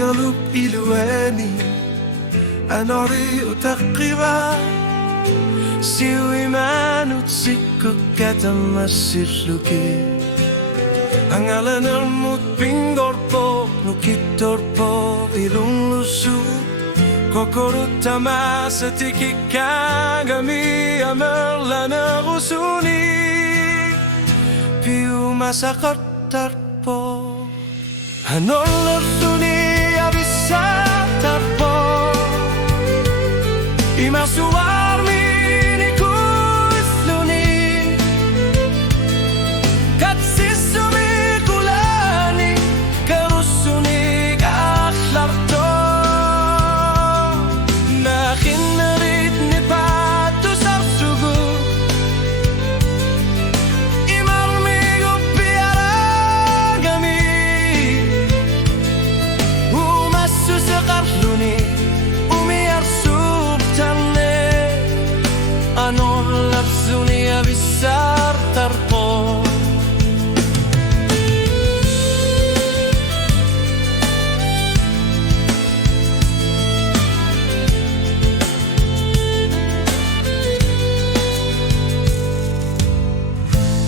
قلب إلواني أنوري أتقبا سيوي ما نتسكو كتم السلوكي Angalan almut pingorpo nukitorpo ilunglusu kokoro tamasa tikikagami amerlana usuni piu masakatarpo hanolosuni abisa tarpo imasuarmi nikusluni katsisumi Sunia besar terpo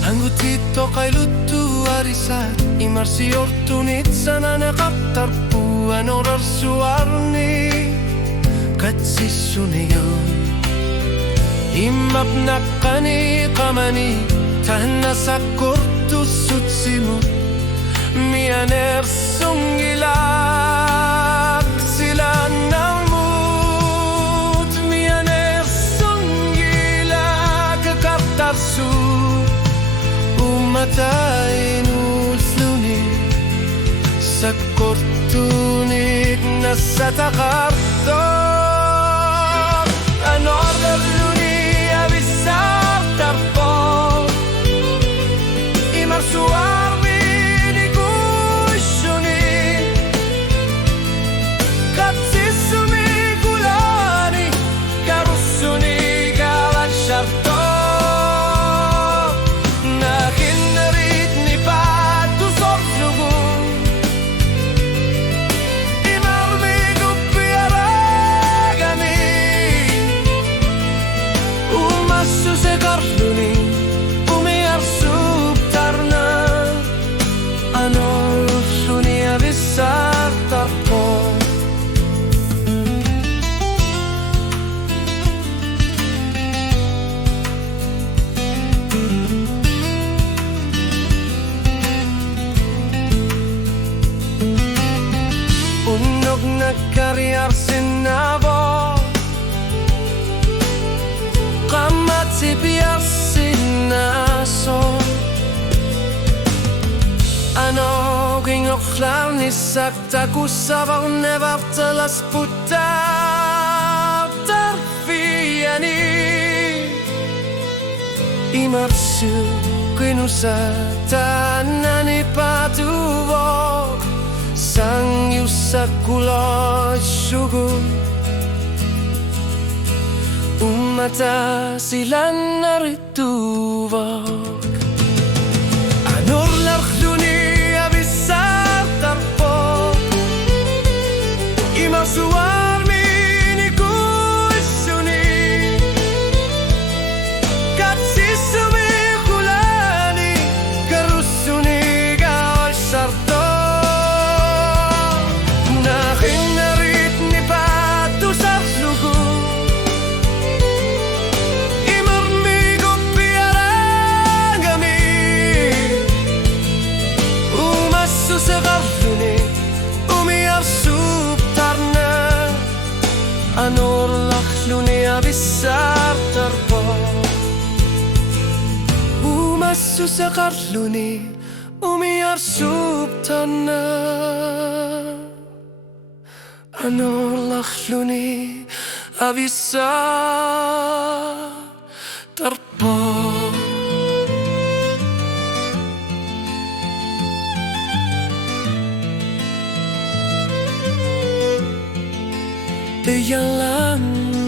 Anggutito kay lutu arisat Imarsi ortunit sana nakaptarpu Anorar suarni Katsisuniyo Imapnakani kamani Tahna sakurtu sutsimut Mianer sungilak Sila namut Mianer sungilak Kartarsu Umatain ulsluni Sakurtunik Nasatakarto Anorderluni Abissar tarpo Imarsuarmi nikushuni Katsisumi gulani Karussuni galan sharto Nakin naritni patu sorsugu Imarmi guppi aragami Susekarluni umi arsub tarna Anolosuni abissar tarpo Unog nagkariar sinabo Qamat si piyasin naso Ano gingoklar ni sakta kusavar nevartalas putar tarfiani Imarsu kinusata nani patuvo Sang yusakulo shugu Umata silan narituvok Anor larkluni abissar tarpo Imasuarmi nikushuni Katsisumi kulani Karussuni gawal sharto Nakin naritni patu sarlugu Susekarluni umi arsub tarna Anor lakhluni abissar tarpo Uma susekarluni umi arsub tarna Anor lakhluni abissar tarpo Iyalan